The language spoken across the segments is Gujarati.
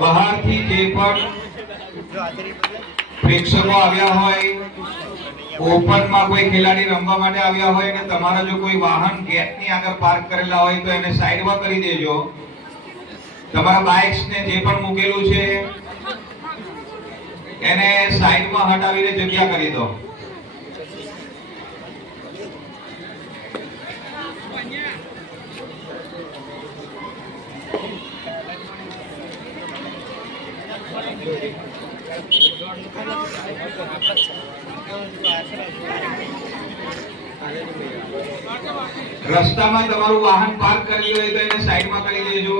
બહારથી જે પણ પ્રેક્ષકો આવ્યા હોય, ઓપનમાં કોઈ ખેલાડી રમવા માટે આવ્યા હોય અને તમારા જો કોઈ વાહન ગેટની આગળ પાર્ક કરેલા હોય તો એને સાઈડમાં કરી દેજો. તમારા બાઇક્સ ને જે પણ મૂકેલું છે એને સાઈડમાં હટાવીને જગ્યા કરી દો. રસ્તામાં તમારું વાહન પાર્ક કરેલું હોય તો એને સાઈડમાં કરી દેજો.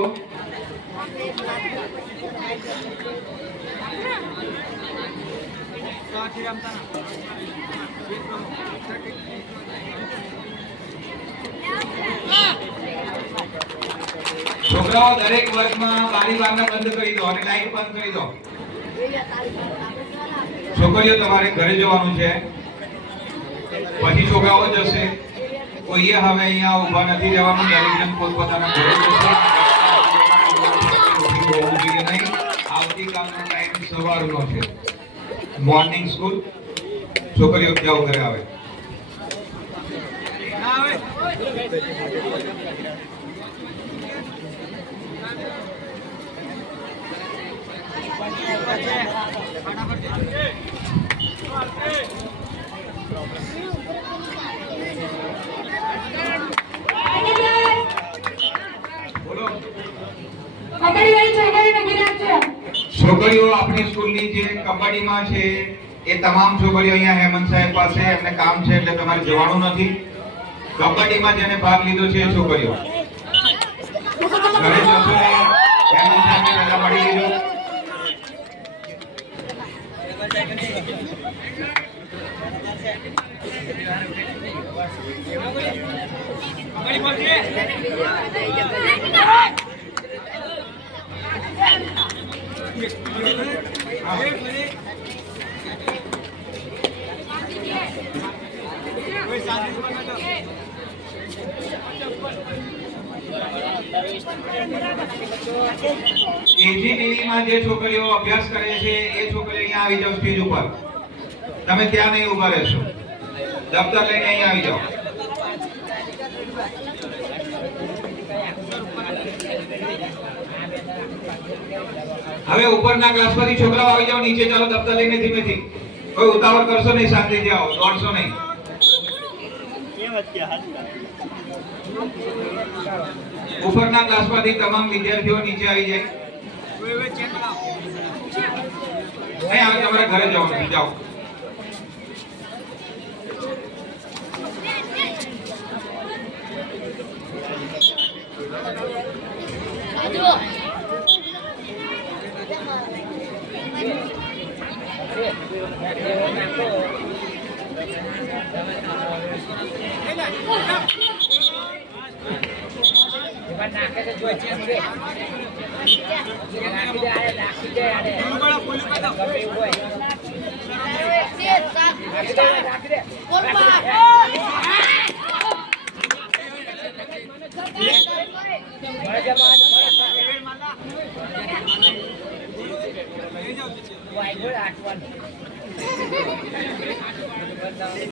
છોકરાઓ દરેક વર્ગમાં બારી બારણા બંધ કરી દો અને લાઈટ બંધ કરી દો. છોકરીઓ તમારે ઘરે જવાનું છે, પછી છોકરાઓ જશે. કોઈએ હવે અહીંયા ઊભા નથી રહેવાનું. દરેક જણ પોતપોતાના ઘરે જશે. આવતીકાલનો ટાઈમ સવારનો છે, મોર્નિંગ સ્કૂલ. છોકરીઓ જાઓ ઘરે આવે. છોકરીઓ આપણી સ્કૂલની જે કબડ્ડીમાં છે એ તમામ છોકરીઓ અહીંયા હેમંત સાહેબ પાસે એમને કામ છે એટલે તમારે જવાનું નથી. કબડ્ડીમાં જેને ભાગ લીધો છે એ છોકરીઓ ઘરે જશો ને હેમંત સાહેબને રજા પાડી દીધો. એજીટીવીમાં જે છોકરીઓ અભ્યાસ કરે છે એ છોકરીઓ અહીંયા આવી જાવ સ્ટેજ ઉપર. તમે ત્યાં નહીં ઉભા રહેશો, દફતર લઈને અહીંયા આવી જાઓ. હવે ઉપરના ક્લાસમાંથી છોકરાઓ આવી જાઓ, નીચે ચાલો દફતર લઈને ધીમેથી. કોઈ ઉતાવળ કરશો નહીં, શાંતિથી જાઓ, દોડશો નહીં. ઉપરના ક્લાસમાંથી તમામ વિદ્યાર્થીઓ નીચે આવી જાય. નહીં આવે તમારે ઘરે જવાનું, જાઓ.